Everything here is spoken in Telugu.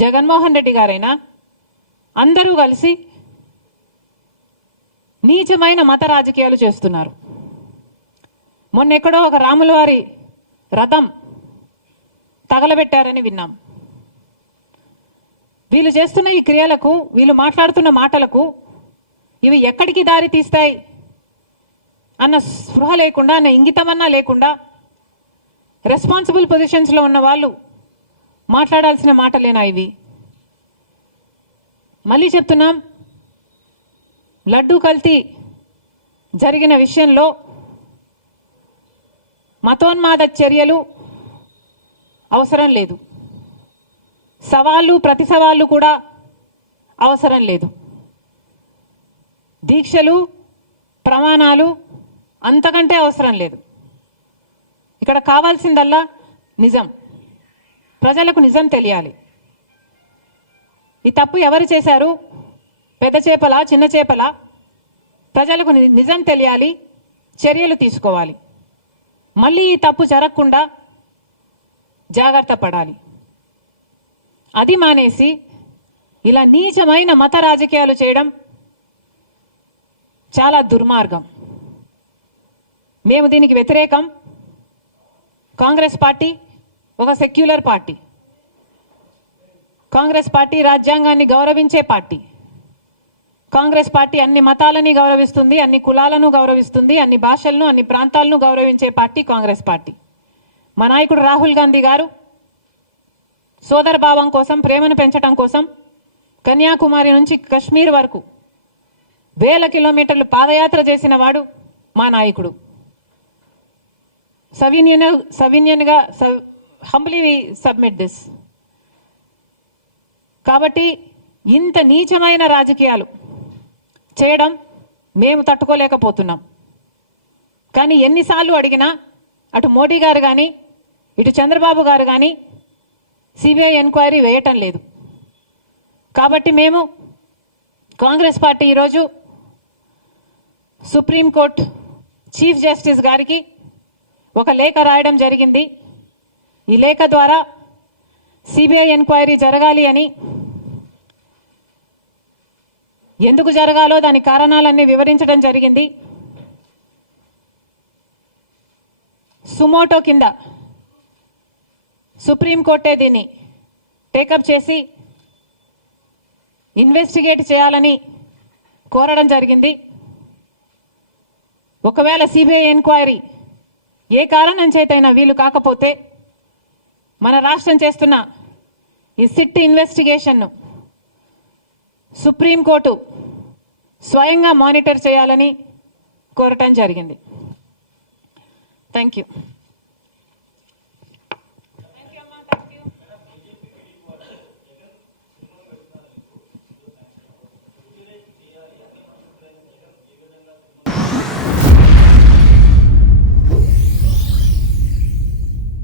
జగన్మోహన్ రెడ్డి గారైనా అందరూ కలిసి నీచమైన మత రాజకీయాలు చేస్తున్నారు. మొన్నెక్కడో ఒక రాముల వారి రథం తగలబెట్టారని విన్నాం. వీళ్ళు చేస్తున్న ఈ క్రియలకు, వీళ్ళు మాట్లాడుతున్న మాటలకు ఇవి ఎక్కడికి దారి తీస్తాయి అన్న స్పృహ లేకుండా, అన్న ఇంగితమన్నా లేకుండా రెస్పాన్సిబుల్ పొజిషన్స్లో ఉన్న వాళ్ళు మాట్లాడాల్సిన మాటలేనా ఇవి? మళ్ళీ చెప్తున్నాం, లడ్డూ కల్తీ జరిగిన విషయంలో మతోన్మాద చర్యలు అవసరం లేదు, సవాళ్ళు ప్రతి సవాళ్ళు కూడా అవసరం లేదు. దీక్షలు, ప్రమాణాలు అంతకంటే అవసరం లేదు. ఇక్కడ కావాల్సిందల్లా నిజం. ప్రజలకు నిజం తెలియాలి. ఈ తప్పు ఎవరు చేశారు, పెద్ద చేపలా చిన్న చేపలా, ప్రజలకు నిజం తెలియాలి, చర్యలు తీసుకోవాలి. మళ్ళీ ఈ తప్పు జరగకుండా జాగ్రత్త పడాలి. అది మానేసి ఇలా నీచమైన మత రాజకీయాలు చేయడం చాలా దుర్మార్గం. మేము దీనికి వ్యతిరేకం. కాంగ్రెస్ పార్టీ ఒక సెక్యులర్ పార్టీ. కాంగ్రెస్ పార్టీ రాజ్యాంగాన్ని గౌరవించే పార్టీ. కాంగ్రెస్ పార్టీ అన్ని మతాలని గౌరవిస్తుంది, అన్ని కులాలను గౌరవిస్తుంది, అన్ని భాషలను, అన్ని ప్రాంతాలను గౌరవించే పార్టీ కాంగ్రెస్ పార్టీ. మా నాయకుడు రాహుల్ గాంధీ గారు సోదర భావం కోసం, ప్రేమను పెంచడం కోసం కన్యాకుమారి నుంచి కశ్మీర్ వరకు వేల కిలోమీటర్లు పాదయాత్ర చేసిన వాడు మా నాయకుడు. సవినయంగా హంబ్లీ వి సబ్మిట్ దిస్. కాబట్టి ఇంత నీచమైన రాజకీయాలు చేయడం మేము తట్టుకోలేకపోతున్నాం. కానీ ఎన్నిసార్లు అడిగినా అటు మోడీ గారు కానీ ఇటు చంద్రబాబు గారు కానీ సిబిఐ ఎంక్వైరీ వేయటం లేదు. కాబట్టి మేము కాంగ్రెస్ పార్టీ ఈరోజు సుప్రీంకోర్టు చీఫ్ జస్టిస్ గారికి ఒక లేఖ రాయడం జరిగింది. ఈ లేఖ ద్వారా సిబిఐ ఎంక్వైరీ జరగాలి అని, ఎందుకు జరగాలో దాని కారణాలన్నీ వివరించడం జరిగింది. సుమోటో కింద సుప్రీంకోర్టే దీన్ని టేకప్ చేసి ఇన్వెస్టిగేట్ చేయాలని కోరడం జరిగింది. ఒకవేళ సిబిఐ ఎంక్వైరీ ఏ కారణం చేతైనా వీలు కాకపోతే మన రాష్ట్రం చేస్తున్న ఈ సిట్ ఇన్వెస్టిగేషన్ను సుప్రీంకోర్టు స్వయంగా మానిటర్ చేయాలని కోరటం జరిగింది. Thank you.